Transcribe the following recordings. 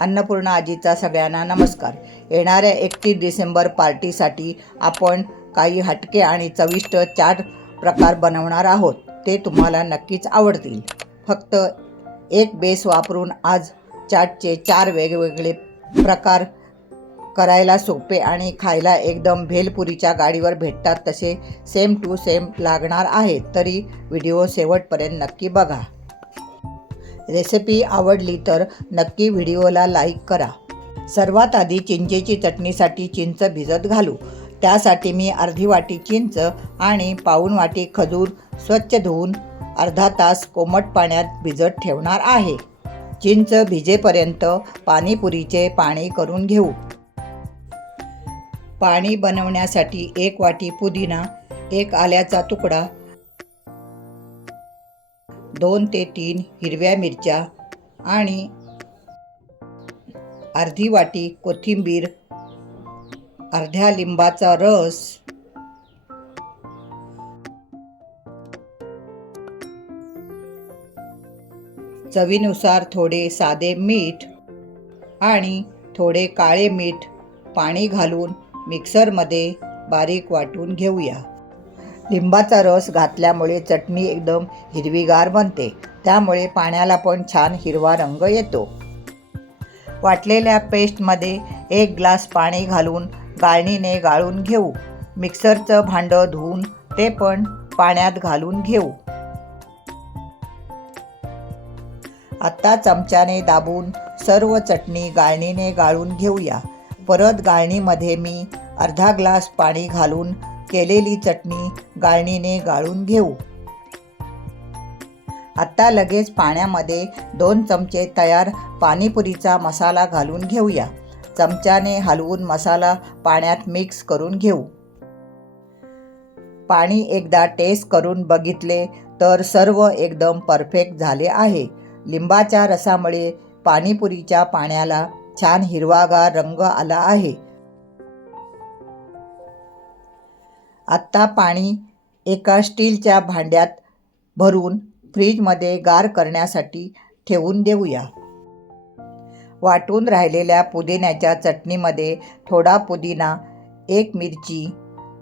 अन्नपूर्णा आजीचा सगळ्यांना नमस्कार. येणाऱ्या एकतीस डिसेंबर पार्टीसाठी आपण काही हटके आणि चविष्ट चाट प्रकार बनवणार आहोत. ते तुम्हाला नक्कीच आवडतील. फक्त एक बेस वापरून आज चाटचे चार वेगवेगळे प्रकार करायला सोपे आणि खायला एकदम भेलपुरीच्या गाडीवर भेटतात तसे सेम टू सेम लागणार आहे तरी व्हिडिओ शेवटपर्यंत नक्की बघा. रेसिपी आवडली तर नक्की व्हिडिओला लाईक करा. सर्वात आधी चिंचेची चटणीसाठी चिंच भिजत घालू. त्यासाठी मी अर्धी वाटी चिंच आणि पाऊण वाटी खजूर स्वच्छ धुवून अर्धा तास कोमट पाण्यात भिजत ठेवणार आहे. चिंच भिजेपर्यंत पाणीपुरीचे पाणी करून घेऊ. पाणी बनवण्यासाठी एक वाटी पुदिना एक आल्याचा तुकडा दोन ते तीन हिरव्या मिरच्या आणि अर्धी वाटी कोथिंबीर अर्ध्या लिंबाचा रस चवीनुसार थोडे साधे मीठ आणि थोडे काळे मीठ पाणी घालून मिक्सरमध्ये बारीक वाटून घेऊया. लिंबाचा रस घातल्यामुळे चटणी एकदम हिरवीगार बनते. त्यामुळे पाण्याला पण छान हिरवा रंग येतो. वाटलेल्या पेस्टमध्ये एक ग्लास पाणी घालून गाळणीने गाळून घेऊ. मिक्सरचं भांडं धुवून ते पण पाण्यात घालून घेऊ. आत्ता चमच्याने दाबून सर्व चटणी गाळणीने गाळून घेऊया. परत गाळणीमध्ये मी अर्धा ग्लास पाणी घालून केलेली चटणी गाळणीने गाळून घेऊ. आता लगेच पाण्यामध्ये दोन चमचे तयार पाणीपुरीचा मसाला घालून घेऊया. चमच्याने हलवून मसाला पाण्यात मिक्स करून घेऊ. पाणी एकदा टेस्ट करून बघितले तर सर्व एकदम परफेक्ट झाले आहे. लिंबाच्या रसामुळे पाणीपुरीच्या पाण्याला छान हिरवागार रंग आला आहे. आत्ता पाणी एका स्टीलच्या भांड्यात भरून फ्रीजमध्ये गार करण्यासाठी ठेवून देऊया. वाटून राहिलेल्या पुदिन्याच्या चटणीमध्ये थोडा पुदिना एक मिरची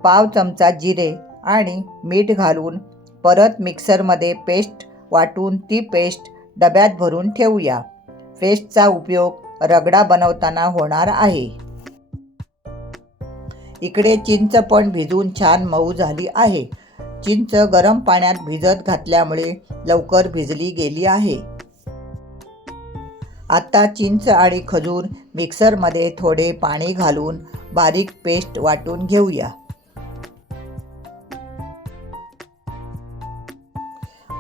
पाव चमचा जिरे आणि मीठ घालून परत मिक्सरमध्ये पेस्ट वाटून ती पेस्ट डब्यात भरून ठेवूया. पेस्टचा उपयोग रगडा बनवताना होणार आहे. इकडे चिंच पण भिजून छान मऊ झाली आहे. चिंच गरम पाण्यात भिजत घातल्यामुळे लवकर भिजली गेली आहे. आता चिंच आणि खजूर मिक्सरमध्ये थोडे पाणी घालून बारीक पेस्ट वाटून घेऊया.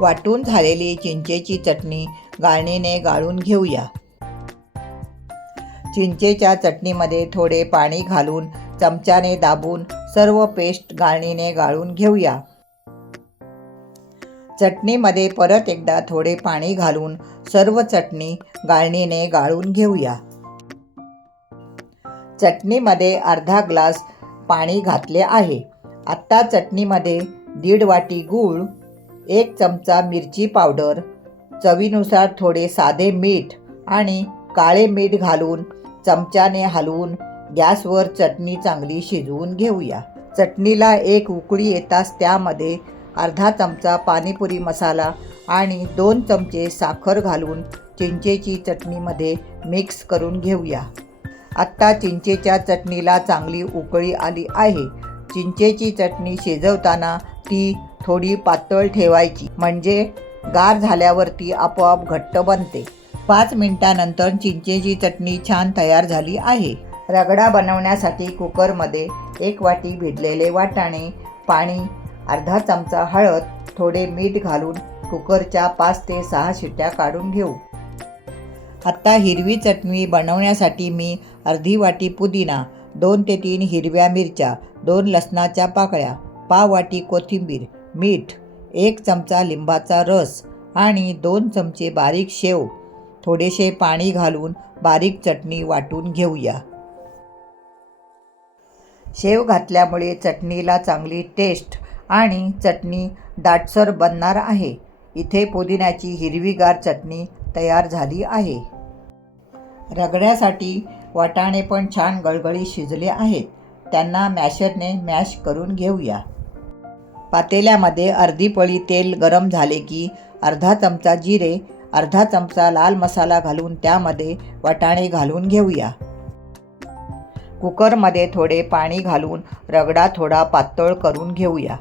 वाटून झालेली चिंचेची चटणी गाळणीने गाळून घेऊया. चिंचेच्या चटणीमध्ये थोडे पाणी घालून चमच्याने दाबून सर्व पेस्ट गाळणीने गाळून घेऊया. चटणीमध्ये परत एकदा थोडे पाणी घालून सर्व चटणी गाळणीने गाळून घेऊया. चटणीमध्ये अर्धा ग्लास पाणी घातले आहे. आत्ता चटणीमध्ये दीड वाटी गूळ एक चमचा मिरची पावडर चवीनुसार थोडे साधे मीठ आणि काळे मीठ घालून चमच्याने हलवून गॅसवर चटणी चांगली शिजवून घेऊया. चटणीला एक उकळी येताच त्यामध्ये अर्धा चमचा पाणीपुरी मसाला आणि दोन चमचे साखर घालून चिंचेची चटणीमध्ये मिक्स करून घेऊया. आत्ता चिंचेच्या चटणीला चांगली उकळी आली आहे. चिंचेची चटणी शिजवताना ती थोडी पातळ ठेवायची म्हणजे गार झाल्यावर ती आपोआप घट्ट बनते. पाच मिनटानंतर चिंचेची चटणी छान तयार झाली आहे. रगडा बनवण्यासाठी कुकरमध्ये एक वाटी भिडलेले वाटाणे पाणी अर्धा चमचा हळद थोडे मीठ घालून कुकरच्या पाच ते सहा शिट्ट्या काढून घेऊ. आत्ता हिरवी चटणी बनवण्यासाठी मी अर्धी वाटी पुदिना दोन ते तीन हिरव्या मिरच्या दोन लसणाच्या पाकळ्या पाव वाटी कोथिंबीर मीठ एक चमचा लिंबाचा रस आणि दोन चमचे बारीक शेव. थोडेसे पाणी घालून बारीक चटणी वाटून घेऊया. शेव घातल्यामुळे चटणीला चांगली टेस्ट आणि चटणी दाटसर बनणार आहे. इथे पुदिन्याची हिरवीगार चटणी तयार झाली आहे. रगड्यासाठी वाटाणे पण छान गळगळी शिजले आहेत. त्यांना मॅशरने मॅश करून घेऊया. पातेल्यामध्ये अर्धी पळी तेल गरम झाले की अर्धा चमचा जिरे अर्धा चमचा लाल मसाला घालून त्यामध्ये वाटाणे घालून घेऊया. कुकरमध्ये थोडे पाणी घालून रगडा थोडा पातळ करून घेऊया.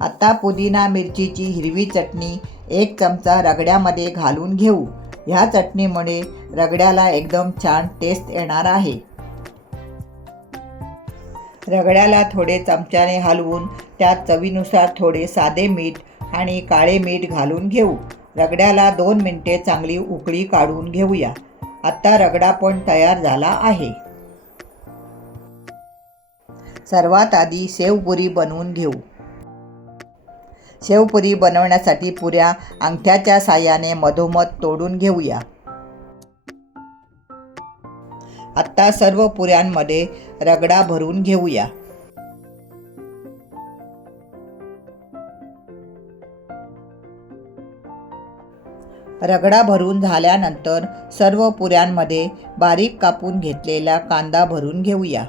आता पुदिना मिरचीची हिरवी चटणी एक चमचा रगड्यामध्ये घालून घेऊ. ह्या चटणीमुळे रगड्याला एकदम छान टेस्ट येणार आहे. रगड्याला थोडे चमच्याने हलवून त्यात चवीनुसार थोडे साधे मीठ आणि काळे मीठ घालून घेऊ. रगड्याला दोन मिनटे चांगली उकळी काढून घेऊया. आत्ता रगडा पण तयार झाला आहे. सर्वात आधी शेवपुरी बनवून घेऊ. शेवपुरी बनवण्यासाठी पुऱ्या अंगठ्याच्या साह्याने मधोमध तोडून घेऊया. आत्ता सर्व पुऱ्यांमध्ये रगडा भरून घेऊया. रगडा भरून झाल्यानंतर सर्व पुऱ्यांमध्ये बारीक कापून घेतलेला कांदा भरून घेऊया.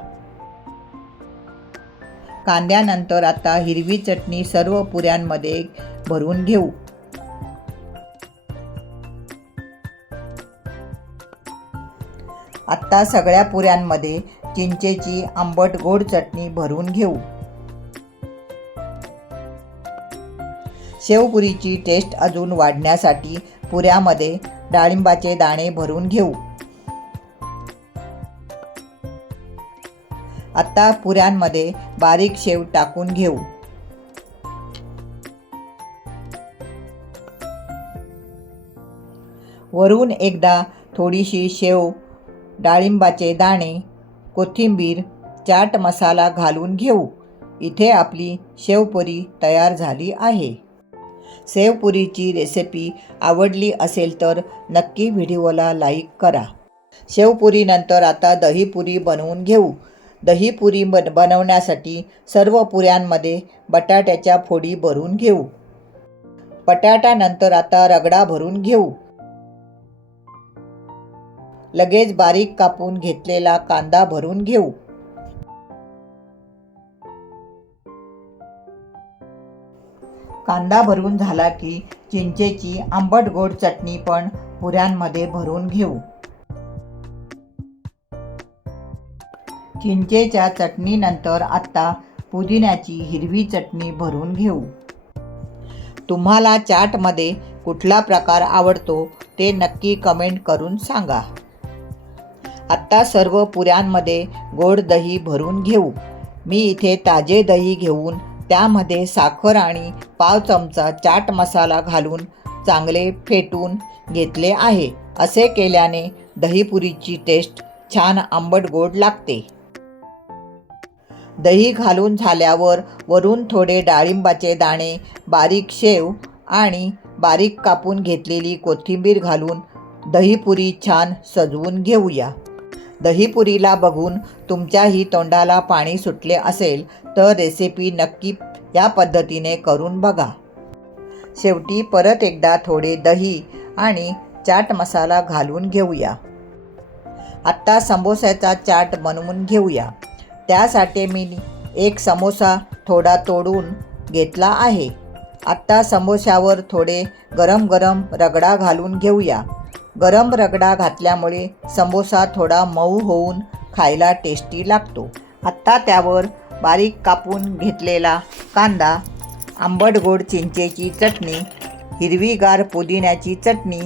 कांद्यानंतर आता हिरवी चटणी सर्व पुऱ्यांमध्ये भरून घेऊ. आत्ता सगळ्या पुऱ्यांमध्ये चिंचेची आंबट गोड चटणी भरून घेऊ. शेवपुरीची टेस्ट अजून वाढण्यासाठी पुऱ्यामध्ये डाळिंबाचे दाणे भरून घेऊ. आता पुऱ्यांमध्ये बारीक शेव टाकून घेऊ. वरून एकदा थोडीशी शेव डाळिंबाचे दाणे कोथिंबीर चाट मसाला घालून घेऊ. इथे आपली शेवपुरी तयार झाली आहे. शेवपुरीची रेसिपी आवडली असेल तर नक्की व्हिडिओला लाईक करा. शेवपुरीनंतर आता दहीपुरी बनवून घेऊ. दहीपुरी बन बनवण्यासाठी सर्व पुऱ्यांमध्ये बटाट्याच्या फोडी भरून घेऊ. बटाट्यानंतर आता रगडा भरून घेऊ. लगेच बारीक कापून घेतलेला कांदा भरून घेऊ. कांदा भरून झाला की चिंचेची आंबट गोड चटणी पण पुऱ्यांमध्ये भरून घेऊ. चिंचेच्या चटणीनंतर आत्ता पुदिन्याची हिरवी चटणी भरून घेऊ. तुम्हाला चाटमध्ये कुठला प्रकार आवडतो ते नक्की कमेंट करून सांगा. आत्ता सर्व पुऱ्यांमध्ये गोड दही भरून घेऊ. मी इथे ताजे दही घेऊन त्यामध्ये साखर आणि पाव चमचा चाट मसाला घालून चांगले फेटून घेतले आहे. असे केल्याने दहीपुरीची टेस्ट छान आंबट गोड लागते. दही घालून झाल्यावर वरून थोडे डाळिंबाचे दाणे बारीक शेव आणि बारीक कापून घेतलेली कोथिंबीर घालून दहीपुरी छान सजवून घेऊया. दहीपुरीला बघून तुमच्याही तोंडाला पाणी सुटले असेल तर रेसिपी नक्की या पद्धतीने करून बघा. शेवटी परत एकदा थोडे दही आणि चाट मसाला घालून घेऊया. आत्ता समोस्याचा चाट बनवून घेऊया. त्यासाठी मी एक समोसा थोडा तोडून घेतला आहे. आत्ता समोशावर थोडे गरम गरम रगडा घालून घेऊया. गरम रगडा घातल्यामुळे समोसा थोडा मऊ होऊन खायला टेस्टी लागतो. आत्ता त्यावर बारीक कापून घेतलेला कांदा आंबट गोड चिंचेची चटणी हिरवीगार पुदिन्याची चटणी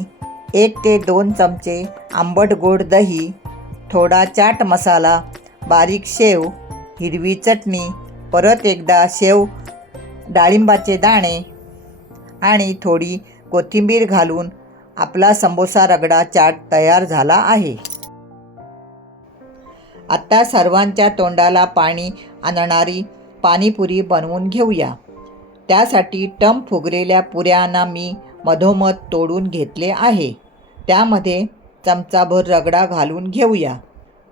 एक ते दोन चमचे आंबट गोड दही थोडा चाट मसाला बारीक शेव हिरवी चटणी परत एकदा शेव डाळिंबाचे दाणे आणि थोडी कोथिंबीर घालून आपला समोसा रगडा चाट तयार झाला आहे. आत्ता सर्वांच्या तोंडाला पाणी आणणारी पाणीपुरी बनवून घेऊया. त्यासाठी टम फुगलेल्या पुऱ्यांना मी मधोमध तोडून घेतले आहे. त्यामध्ये चमचाभर रगडा घालून घेऊया.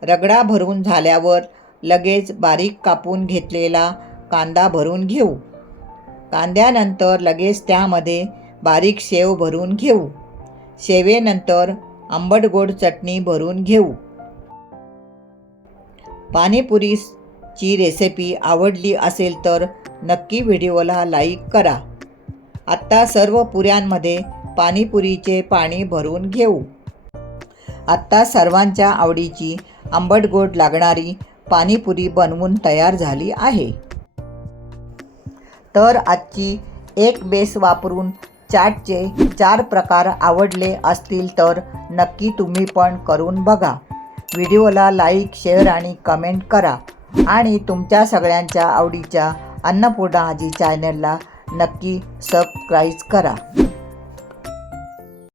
रगडा भरून झाल्यावर लगेच बारीक कापून घेतलेला कांदा भरून घेऊ. कांद्यानंतर लगेच त्यामध्ये बारीक शेव भरून घेऊ. शेवेनंतर आंबट गोड चटणी भरून घेऊ. पाणीपुरीची रेसिपी आवडली असेल तर नक्की व्हिडिओला लाईक करा. आत्ता सर्व पुऱ्यांमध्ये पाणीपुरीचे पाणी भरून घेऊ. आत्ता सर्वांच्या आवडीची आंबट गोड लागणारी पाणीपुरी बनवून तयार झाली आहे. तर आजची एक बेस वापरून चाटचे चार प्रकार आवडले असतील तर नक्की तुम्ही पण करून बघा. व्हिडिओला लाईक शेअर आणि कमेंट करा. आणि तुमच्या सगळ्यांच्या आवडीच्या अन्नपूर्णा आजी चॅनलला नक्की सबस्क्राईब करा.